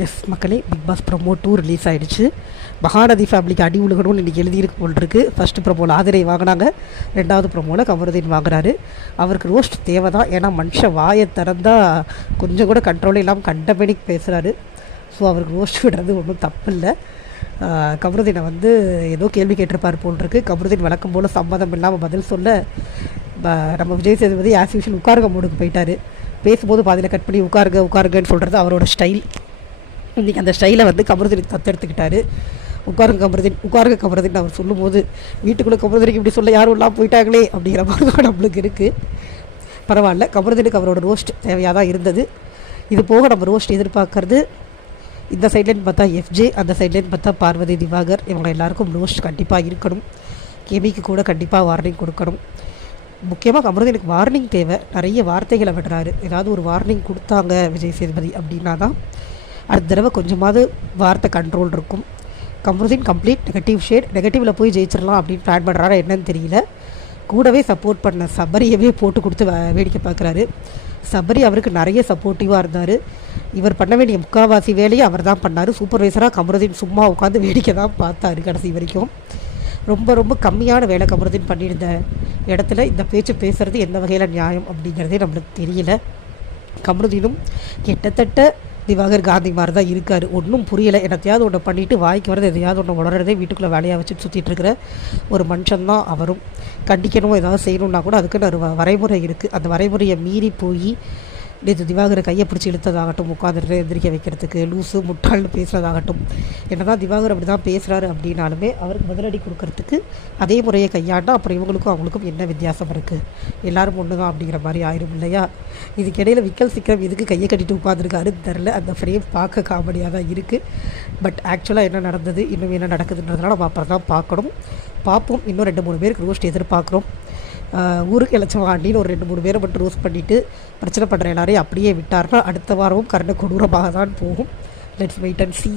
S மக்களே, big pass promo 2 release ஆகிடுச்சு. மகாநதி ஃபேமிலிக்கு அடி உழுகணும்னு இன்றைக்கி எழுதியிருக்கு போல். ஃபஸ்ட்டு ப்ரொமோவில் ஆதிரை வாங்கினாங்க, 2வது ப்ரொமோவில் கமருதீன் வாங்குறாரு. அவருக்கு ரோஸ்ட் தேவை தான். ஏன்னா மனுஷன் வாயை திறந்தால் கொஞ்சம் கூட கண்ட்ரோல் இல்லாமல் கண்டபடிக்கு பேசுகிறாரு. ஸோ அவருக்கு ரோஸ்ட் விடுறது ஒன்றும் தப்பு இல்லை. கமருதீனை ஏதோ கேள்வி கேட்டிருப்பார் போல். கமருதீன் வழக்கம் போல் சம்மதம் இல்லாமல் பதில் சொல்ல நம்ம விஜய் சேதுபதி ஆஸ் யூஷுவல் உட்காருங்க மூடுக்கு போயிட்டார். பேசும்போது பாதியில் கட் பண்ணி உட்காருங்கன்னு சொல்கிறது அவரோட ஸ்டைல். இன்றைக்கி அந்த ஸ்டைலை கமருதீன் தத்தெடுத்துக்கிட்டாரு. உட்காருங்க கமருதீன் அவர் சொல்லும்போது வீட்டுக்குள்ளே கமருதீனுக்கு இப்படி சொல்ல யாரும் இல்லாமல் போயிட்டாங்களே அப்படிங்கிற மாதிரி தான் நம்மளுக்கு இருக்குது. பரவாயில்ல, கமருதீனுக்கு அவரோட ரோஸ்ட் தேவையாக தான் இருந்தது. இது போக நம்ம ரோஸ்ட் எதிர்பார்க்கறது இந்த சைட்லேன்னு பார்த்தா எஃப்ஜே, அந்த சைட்லேன்னு பார்த்தா பார்வதி திவாகர். இவங்க எல்லாருக்கும் ரோஸ்ட் கண்டிப்பாக இருக்கணும். கேமிக்கு கூட கண்டிப்பாக வார்னிங் கொடுக்கணும். முக்கியமாக கமருதீனுக்கு வார்னிங் தேவை. நிறைய வார்த்தைகளை விடுறாரு. ஏதாவது ஒரு வார்னிங் கொடுத்தாங்க விஜய் சேதுபதி அப்படின்னா தான் அடுத்த தடவை கொஞ்சமாவது வார்த்தை கண்ட்ரோல் இருக்கும். Kamarudheen complete negative shade. நெகட்டிவில் போய் ஜெயிச்சிடலாம் அப்படின்னு பிளான் பண்ணுறாரா என்னன்னு தெரியல. கூடவே சப்போர்ட் பண்ண சபரியவே போட்டு கொடுத்து வேடிக்கை பார்க்குறாரு. சபரி அவருக்கு நிறைய சப்போர்ட்டிவாக இருந்தார். இவர் பண்ண வேண்டிய முக்கால்வாசி வேலையை அவர் தான் பண்ணார். சூப்பர்வைசராக கமருதீன் சும்மா உட்காந்து வேடிக்கை தான் பார்த்தாரு கடைசி வரைக்கும். ரொம்ப ரொம்ப கம்மியான வேலை கமருதீன் பண்ணியிருந்த இடத்துல இந்த பேச்சு பேசுகிறது எந்த வகையில் நியாயம் அப்படிங்கிறதே நம்மளுக்கு தெரியல. கமருதீனும் கிட்டத்தட்ட திவாகர் காந்தி மாதிரி தான் இருக்கார். ஒன்றும் புரியலை. என்னத்தையாவது ஒன்று பண்ணிவிட்டு வாய்க்கு வரது எதையாவது ஒன்று உணர்றதே வீட்டுக்குள்ளே வேலையாக வச்சுட்டு சுற்றிட்டு இருக்கிற ஒரு மனுஷன் தான் அவரும். கண்டிக்கணும், ஏதாவது செய்யணுன்னா கூட அதுக்குன்னு ஒரு வரைமுறை இருக்குது. அந்த வரைமுறையை மீறி போய் நேற்று திவாகரை கையை பிடிச்சி இழுத்ததாகட்டும், உட்காந்துட்டு எந்திரிக்க வைக்கிறதுக்கு லூஸு முட்டாள்னு பேசுகிறதாகட்டும், என்ன தான் திவாகர் அப்படி தான் பேசுகிறாரு அப்படின்னாலுமே அவருக்கு பதிலடி கொடுக்கறதுக்கு அதே முறையை கையாண்டா அப்புறம் இவங்களுக்கும் அவங்களுக்கும் என்ன வித்தியாசம் இருக்குது? எல்லோரும் ஒன்று தான் அப்படிங்கிற மாதிரி ஆயிரும் இல்லையா? இதுக்கிடையில் விக்கல் சிக்கரம் எதுக்கு கையை கட்டிட்டு உட்காந்துருக்காருன்னு தெரில. அந்த ஃப்ரேம் பார்க்க காமெடியாக தான் இருக்குது. பட் ஆக்சுவலாக என்ன நடந்தது, இன்னும் என்ன நடக்குதுன்றதுனால நம்ம அப்புறம் தான் பார்ப்போம். இன்னும் 2-3 பேருக்கு ரோஸ்ட் எதிர்பார்க்குறோம். ஊருக்கு இளைச்சவாண்டின்னு ஒரு 2-3 பேரை மட்டும் ரோஸ்ட் பண்ணிவிட்டு பிரச்சனை பண்ணுற எல்லாரையும் அப்படியே விட்டார்னா அடுத்த வாரமும் கர்ண கொடூரமாக தான் போகும். Let's wait and sea.